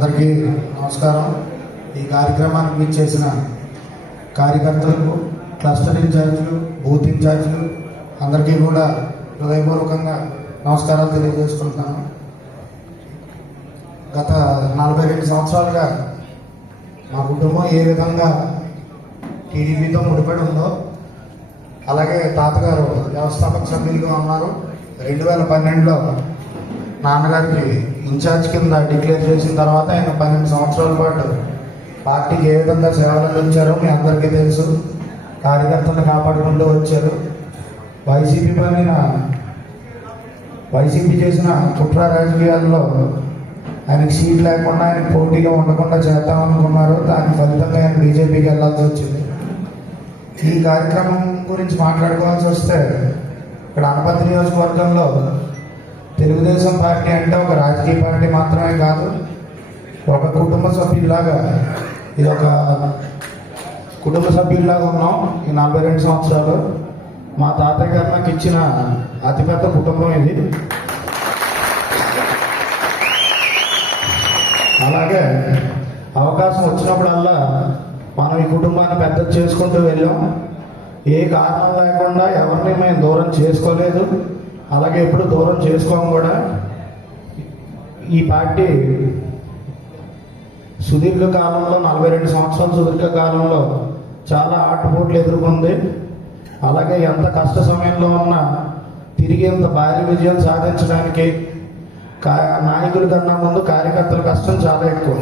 అందరికీ నమస్కారం. ఈ కార్యక్రమానికి చేసిన కార్యకర్తలకు క్లస్టర్ ఇన్ఛార్జీలు బూత్ ఇన్ఛార్జీలు అందరికీ కూడా హృదయపూర్వకంగా నమస్కారాలు తెలియజేసుకుంటున్నాను. గత నలభై రెండు సంవత్సరాలుగా మా కుటుంబం ఏ విధంగా టీడీపీతో ముడిపడి ఉందో అలాగే తాతగారు వ్యవస్థాపక సభ్యులుగా ఉన్నారు. రెండు వేల పన్నెండులో నాన్నగారికి ఇన్ఛార్జ్ కింద డిక్లేర్ చేసిన తర్వాత ఆయన పన్నెండు సంవత్సరాల పాటు పార్టీకి ఏ విధంగా సేవలు అందించారో మీ అందరికీ తెలుసు. కార్యకర్తలను కాపాడుకుంటూ వచ్చారు. వైసీపీ పైన వైసీపీ చేసిన కుట్ర రాజకీయాల్లో ఆయనకి సీట్ లేకుండా ఆయన పోటీగా ఉండకుండా చేద్దామనుకున్నారు. దాని ఫలితంగా ఆయన బీజేపీకి వెళ్ళాల్సి వచ్చింది. ఈ కార్యక్రమం గురించి మాట్లాడుకోవాల్సి వస్తే ఇక్కడ అనపతి నియోజకవర్గంలో తెలుగుదేశం పార్టీ అంటే ఒక రాజకీయ పార్టీ మాత్రమే కాదు ఒక కుటుంబ సభ్యులాగా ఇది ఒక కుటుంబ సభ్యుల్లాగా ఉన్నాం ఈ నలభై రెండు సంవత్సరాలు మా తాతయ్య గారు నాకు ఇచ్చిన అతిపెద్ద కుటుంబం ఇది. అలాగే అవకాశం వచ్చినప్పుడల్లా మనం ఈ కుటుంబాన్ని పెద్ద చేసుకుంటూ వెళ్ళాం. ఏ కారణం లేకుండా ఎవరిని మేము దూరం చేసుకోలేదు. అలాగే ఎప్పుడు దూరం చేసుకోము కూడా. ఈ పార్టీ సుదీర్ఘ కాలంలో నలభై రెండు సంవత్సరాల సుదీర్ఘ కాలంలో చాలా ఆటపోట్లు ఎదుర్కొంది. అలాగే ఎంత కష్ట సమయంలో ఉన్నా తిరిగి ఎంత భారీ విజయం సాధించడానికి కా నాయకుల కన్నా ముందు కార్యకర్తల కష్టం చాలా ఎక్కువ.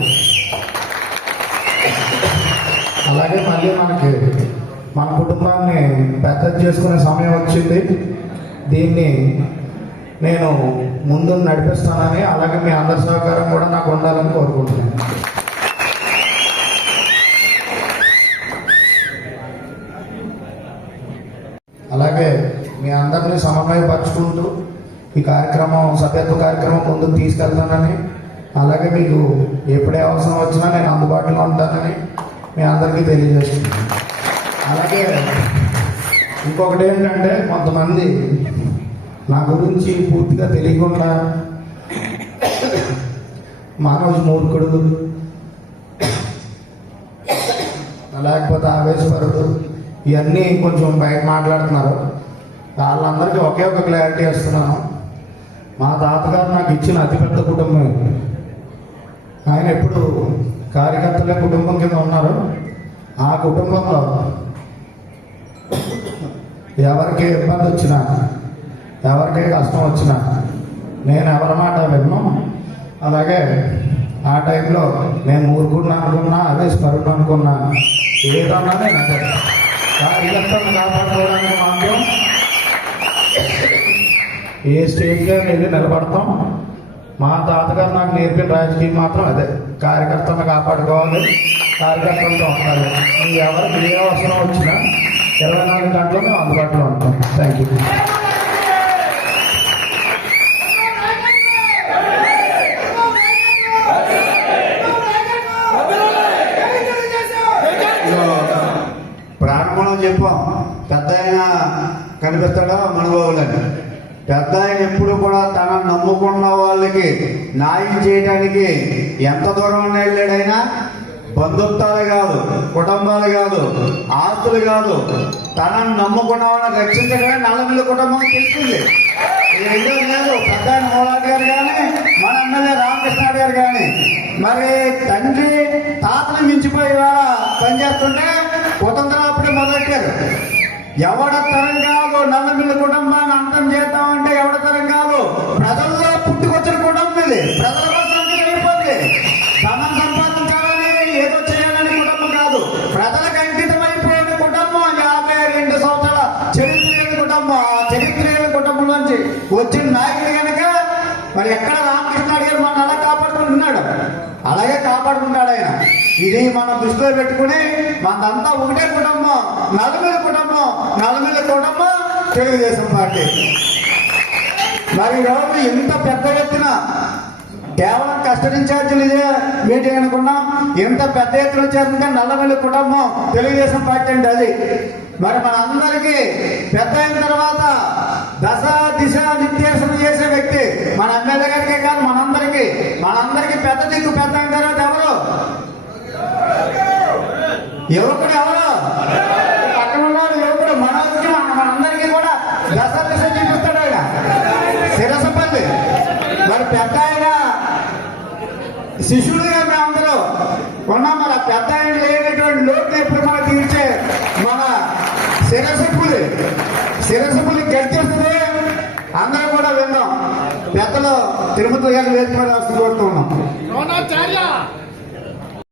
అలాగే మళ్ళీ మనకి మన కుటుంబాన్ని పెద్ద చేసుకునే సమయం వచ్చింది. దీన్ని నేను ముందు నడిపిస్తానని అలాగే మీ అందరి సహకారం కూడా నాకు ఉండాలని కోరుకుంటున్నాను. అలాగే మీ అందరినీ సమన్వయపరుచుకుంటూ ఈ కార్యక్రమం సభ్యత్వ కార్యక్రమం ముందుకు తీసుకెళ్తానని అలాగే మీకు ఎప్పుడే అవసరం వచ్చినా నేను అందుబాటులో ఉంటానని మీ అందరికీ తెలియజేస్తున్నాను. అలాగే ఇంకొకటి ఏంటంటే కొంతమంది నా గురించి పూర్తిగా తెలియకుండా మానవ మూర్ఖుడు లేకపోతే ఆవేశపరుడు ఇవన్నీ కొంచెం బయట మాట్లాడుతున్నారు. వాళ్ళందరికీ ఒకే ఒక క్లారిటీ ఇస్తున్నాను. మా తాతగారు నాకు ఇచ్చిన అతిపెద్ద కుటుంబం ఆయన ఎప్పుడు కార్యకర్తల కుటుంబం కింద ఉన్నారు. ఆ కుటుంబంలో ఎవరికి ఇబ్బంది వచ్చినా ఎవరికి కష్టం వచ్చినా నేను ఎవరి మాట విన్ను? అలాగే ఆ టైంలో నేను ఊరుకున్నా అనుకున్నా అదే స్మరణ అనుకున్నా ఏదన్నా నేను అదే కార్యకర్తలను కాపాడుకోవడానికి మాత్రం ఏ స్టేజ్గా వెళ్ళి నిలబడతాం. మా తాతగారు నాకు నేర్పిన రాజకీయం మాత్రం అదే. కార్యకర్తలను కాపాడుకోవాలి కార్యకర్తలతో ఉండాలి. ఎవరికి ఏ అవసరం వచ్చినా ఇరవై నాలుగు గంటలు అందుబాటులో ఉంటాం. థ్యాంక్ యూ ప్రారంభంలో చెప్పాం పెద్ద ఆయన కనిపిస్తాడా? మనగోగులని పెద్ద ఆయన ఎప్పుడు కూడా తన నమ్ముకున్న వాళ్ళకి న్యాయం చేయడానికి ఎంత దూరం వెళ్ళాడైనా బంధుత్వాలు కాదు కుటుంబాలు కాదు ఆస్తులు కాదు తనను నమ్ముకున్న వాళ్ళని రక్షించడమే నల్లమిల్లి కుటుంబం తెలిసింది ఈ లేదు పెద్ద ఆయన గారు కానీ మన ఎమ్మెల్యే రామకృష్ణ గారు కానీ మరి తండ్రి తాతను మించిపోయి ఇవాళ పనిచేస్తుంటే కుతంత్రం అప్పుడే మొదలెట్టారు. ఎవడ తరంగా నల్లమిల్లి కుటుంబాన్ని అంతం చేద్దామంటే వచ్చిన నాయకుడు కనుక మరి ఎక్కడ రామకృష్ణ అడిగారు మన అలా కాపాడుకుంటున్నాడు. అలాగే కాపాడుకుంటాడు ఆయన. ఇది మనం దృష్టిలో పెట్టుకుని మనంతా ఒకటే కుటుంబం నలుగురి కుటుంబం నలుగురి కుటుంబం తెలుగుదేశం పార్టీ. మరి ఈరోజు ఎంత పెద్ద ఎత్తున కేవలం కస్టడీ ఇన్ఛార్జీలు ఇదే మీటింగ్ అనుకున్నాం? ఎంత పెద్ద ఎత్తున వచ్చారంటే నల్లమల్లి కుటుంబం తెలుగుదేశం పార్టీ అంటే అది. మరి మనందరికీ పెద్ద అయిన తర్వాత దశ దిశ నిర్దేశం చేసే వ్యక్తి మన ఎమ్మెల్యే గారికే కాదు మనందరికీ. మనందరికీ పెద్ద దిక్కు పెద్ద అయిన తర్వాత దశదిశ చూపిస్తాడు ఆయన శిరసపల్లి మరి పెద్ద ఆయన శిష్యులుగా మేమందరూ ఉన్నాం మన పెద్ద లేనటువంటి లోటు ఎప్పుడు మనం తీర్చే మన శిరసపులి శిరసపులి గడిచేస్తుంది అందరం కూడా విన్నాం పెద్దలు తిరుమతి గారిని వేదిక మీద వస్తూ కోరుతూ ఉన్నాం.